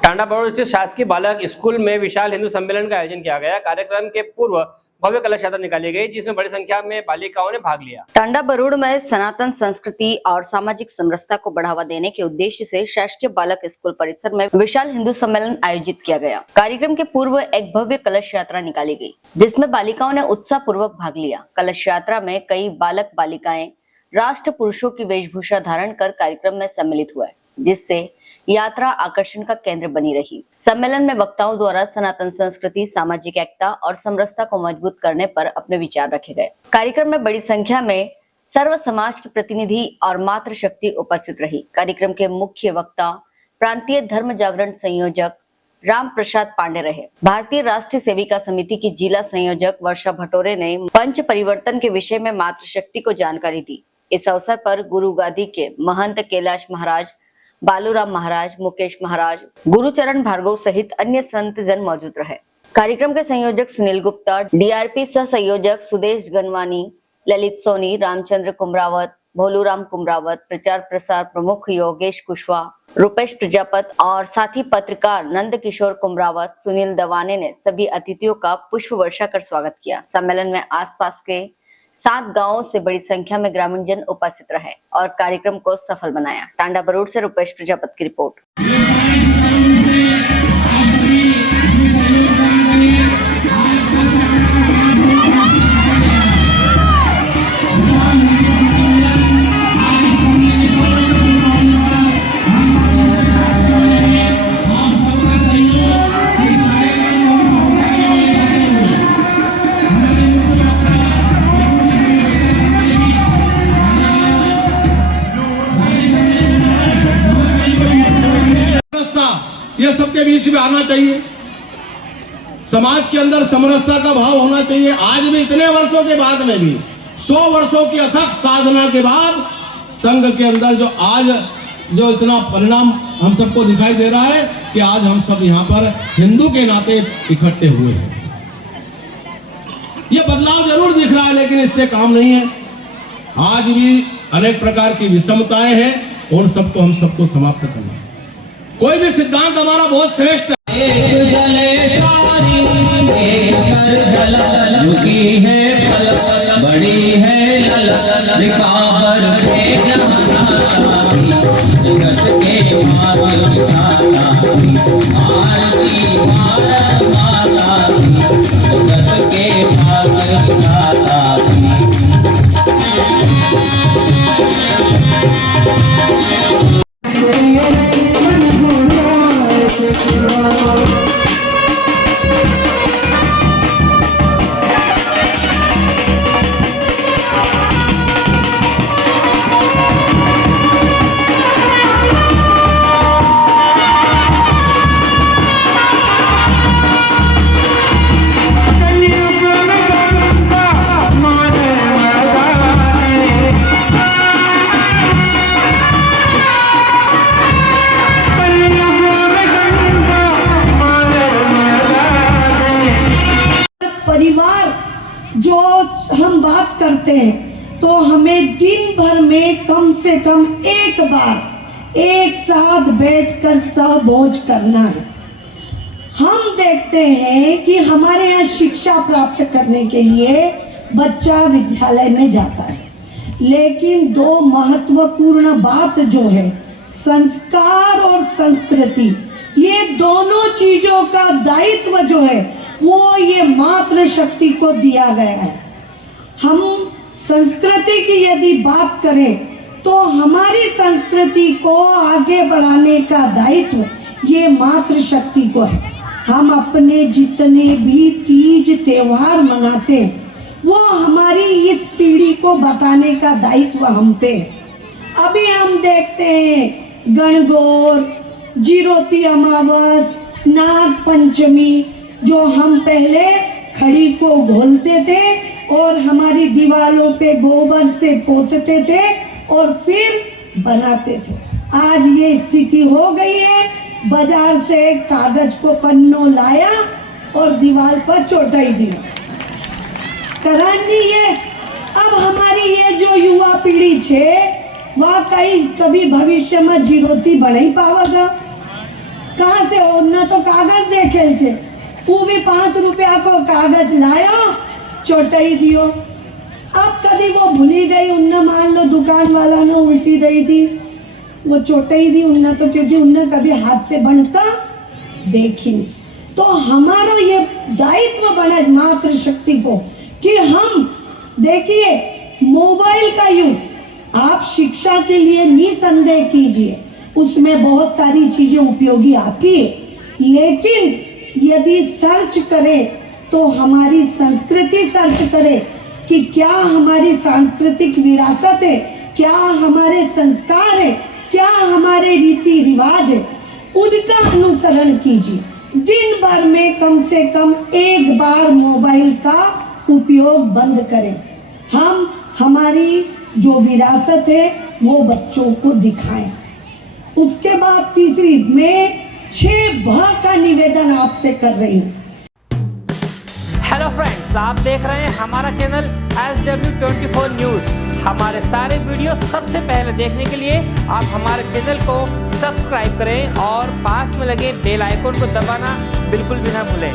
टांडा बरूड स्थित शासकीय बालक स्कूल में विशाल हिंदू सम्मेलन का आयोजन किया गया। कार्यक्रम के पूर्व भव्य कलश यात्रा निकाली गई, जिसमें बड़ी संख्या में बालिकाओं ने भाग लिया। टांडा बरूड में सनातन संस्कृति और सामाजिक समरसता को बढ़ावा देने के उद्देश्य से शासकीय बालक स्कूल परिसर में विशाल हिंदू सम्मेलन आयोजित किया गया। कार्यक्रम के पूर्व एक भव्य कलश यात्रा निकाली गई, जिसमें बालिकाओं ने उत्साह पूर्वक भाग लिया। कलश यात्रा में कई बालक बालिकाएं राष्ट्र पुरुषों की वेशभूषा धारण कर कार्यक्रम में सम्मिलित हुए, जिससे यात्रा आकर्षण का केंद्र बनी रही। सम्मेलन में वक्ताओं द्वारा सनातन संस्कृति, सामाजिक एकता और समरसता को मजबूत करने पर अपने विचार रखे गए। कार्यक्रम में बड़ी संख्या में सर्व समाज के प्रतिनिधि और मातृशक्ति उपस्थित रही। कार्यक्रम के मुख्य वक्ता प्रांतीय धर्म जागरण संयोजक राम प्रसाद पांडे रहे। भारतीय राष्ट्रीय सेविका समिति की जिला संयोजक वर्षा भटोरे ने पंच परिवर्तन के विषय में मातृशक्ति को जानकारी दी। इस अवसर पर गुरु गादी के महंत कैलाश महाराज, बालूराम महाराज, मुकेश महाराज, गुरुचरण भार्गव सहित अन्य संत जन मौजूद रहे। कार्यक्रम के संयोजक सुनील गुप्ता, डीआरपी सह संयोजक सुदेश गनवानी, ललित सोनी, रामचंद्र कुमरावत, भोलूराम कुमरावत, प्रचार प्रसार प्रमुख योगेश कुशवाहा, रुपेश प्रजापत और साथी पत्रकार नंद किशोर कुमरावत, सुनील दवाने ने सभी अतिथियों का पुष्प वर्षा कर स्वागत किया। सम्मेलन में आसपास के 7 गांवों से बड़ी संख्या में ग्रामीण जन उपस्थित रहे और कार्यक्रम को सफल बनाया। टांडा बरूड से रुपेश प्रजापत की रिपोर्ट। ये सबके बीच में आना चाहिए। समाज के अंदर समरसता का भाव होना चाहिए। आज भी इतने वर्षों के बाद में भी 100 वर्षों की अथक साधना के बाद संघ के अंदर जो इतना परिणाम हम सबको दिखाई दे रहा है कि आज हम सब यहाँ पर हिंदू के नाते इकट्ठे हुए हैं। ये बदलाव जरूर दिख रहा है, लेकिन इससे काम नहीं है। आज भी अनेक प्रकार की विषमताएं हैं और सबको हम सबको समाप्त करना है। कोई भी सिद्धांत हमारा बहुत श्रेष्ठ है। बड़ी है जो हम बात करते हैं तो हमें दिन भर में कम से कम एक बार एक साथ बैठकर सहभोज करना है। हम देखते हैं कि हमारे यहाँ शिक्षा प्राप्त करने के लिए बच्चा विद्यालय में जाता है, लेकिन 2 महत्वपूर्ण बात जो है संस्कार और संस्कृति, ये दोनों चीजों का दायित्व जो है वो ये मातृशक्ति को दिया गया है। हम संस्कृति की यदि बात करें तो हमारी संस्कृति को आगे बढ़ाने का दायित्व ये मातृशक्ति को है। हम अपने जितने भी तीज त्योहार मनाते हैं वो हमारी इस पीढ़ी को बताने का दायित्व हम पे है। अभी हम देखते हैं गणगौर, जीरोती अमावस, नाग पंचमी, जो हम पहले खड़ी को घोलते थे और हमारी दीवारों पे गोबर से पोतते थे और फिर बनाते थे। आज ये स्थिति हो गई है, बाजार से कागज को पन्नों लाया और दीवार पर चोटाई दिया। करानी है। अब हमारी ये जो युवा पीढ़ी है वह कभी भविष्य में जीरोती बनी पावेगा। कहाँ से हो ना तो कागज देखेल छे वो भी 5 रुपया को कागज लायो चोटाई दियो। अब कभी वो भूली गई उनने मान लो दुकान वाला ने उल्टी दई थी वो चोटाई दी उनने तो क्योंकि उनने कभी हाथ से बनता देखी नहीं। तो हमारा ये दायित्व बने मातृशक्ति को कि हम देखिए मोबाइल का यूज आप शिक्षा के लिए निसंदेह कीजिए उसमें बहुत सारी चीजें उपयोगी आती है लेकिन यदि सर्च करें तो हमारी संस्कृति सर्च करें कि क्या हमारी सांस्कृतिक विरासत है क्या हमारे संस्कार है क्या हमारे रीति रिवाज है उनका अनुसरण कीजिए। दिन भर में कम से कम एक बार मोबाइल का उपयोग बंद करें। हम हमारी जो विरासत है वो बच्चों को दिखाएं। उसके बाद तीसरी मैं 6 का निवेदन आपसे कर रही हूँ। हेलो फ्रेंड्स, आप देख रहे हैं हमारा चैनल SW24 न्यूज़। हमारे सारे वीडियो सबसे पहले देखने के लिए आप हमारे चैनल को सब्सक्राइब करें और पास में लगे बेल आइकन को दबाना बिल्कुल भी ना भूलें।